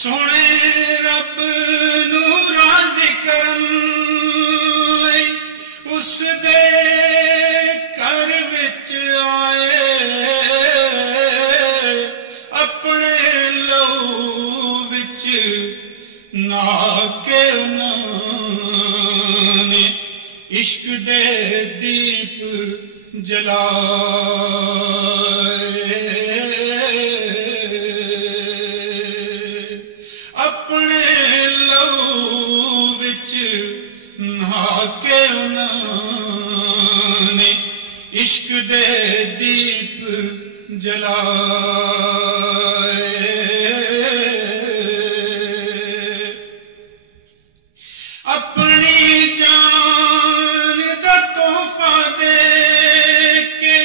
सोने रब नू राज़ी करन लई उस दे घर विच आए, अपने लहू विच नहा के उन्होंने इश्क दे दीप जलाए। अपने लहू विच नहा के उन्होंने इश्क दे दीप जलाए। अपनी जान दा तोहफा दे के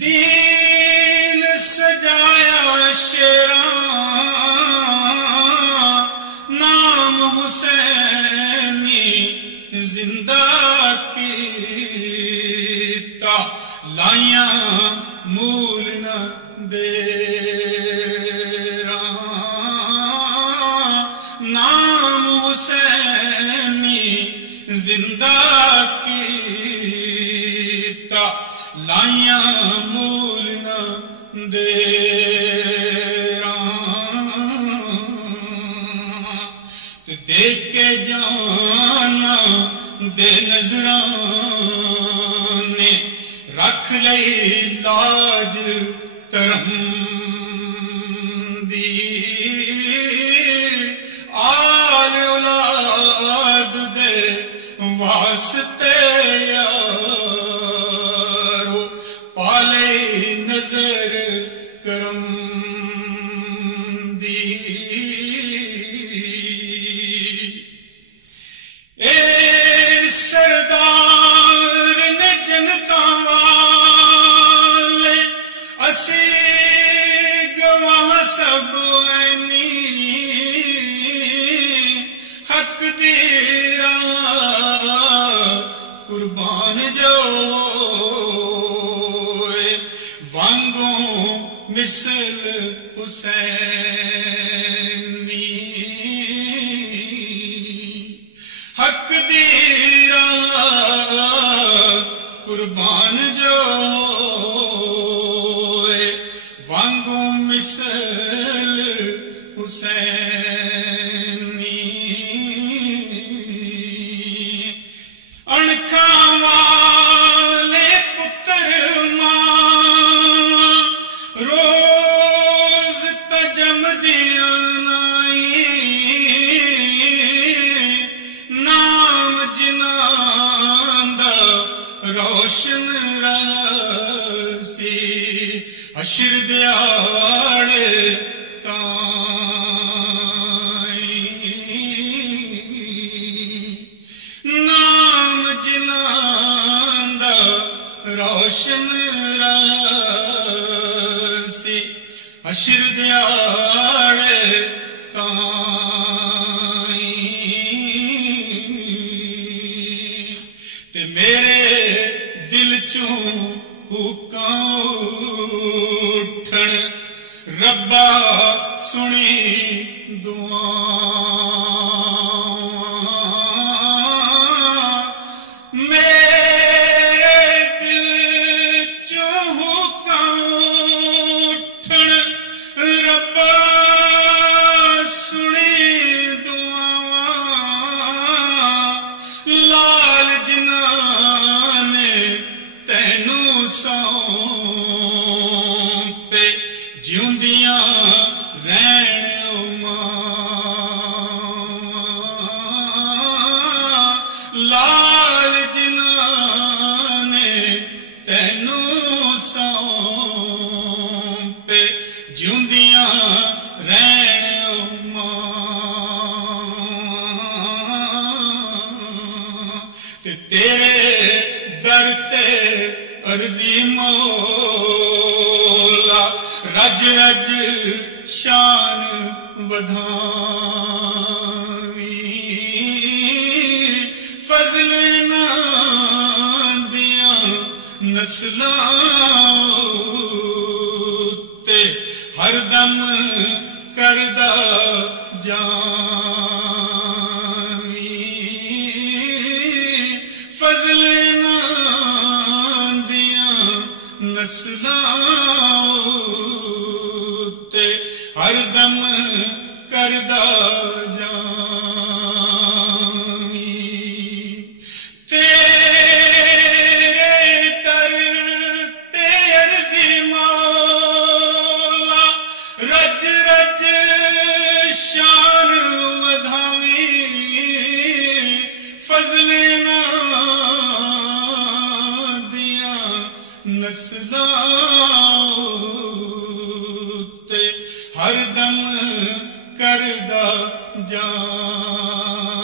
दीन सजाया शेरां, नाम हुसैनी जिंदा कीता, लाइया मूल न देरा। नाम हुसैनी जिंदा कीता, लाइया मूल न देरा। देख के जाना दे नजराने रख लई लाज धर्म दी। आल औलाद दे वास्ते यारो पाले नजर करम दी। ए सरदार ने जनता वाले असी गवाह सब ऐनी, हक दी राह कुर्बान जो वांगों मिसल हुसैनी। हक दी राह कुर्बान जो वांगों मिसल हुसैनी। अणखा वाले पुत्र मां रोज तजम दिया नाई, नाम जिनांदा रोशन रासी, हशर दिहाड़े ताई। नाम जिनांदा रोशन रासी, हशर दिहाड़े ताई। ते मेरे दिल चों हुक्कां उठण, रब्बा सुनी दुआवां। मेरे दिल चों हुक्कां उठण, रब्बा सुनी दुआवां। लाल जिनाने तैनू सौंपे, जिउंदियां रहण ओ मां। लाल जिनाने तैनू सौंपे, जिउंदियां रहण ओ मां। ते तेरे दर ते अर्जी मौला, रज रज शान वधावी। फजल इनाम दियां नस्लां उत्ते हरदम करदा जावी फजल ना दिया नस्लां ते हरदम करदा जावी तेरे दर ते अर्ज़ी मौला रज रज शान वधावी फजल ना दिया नस्लां ते हरदम करदा जां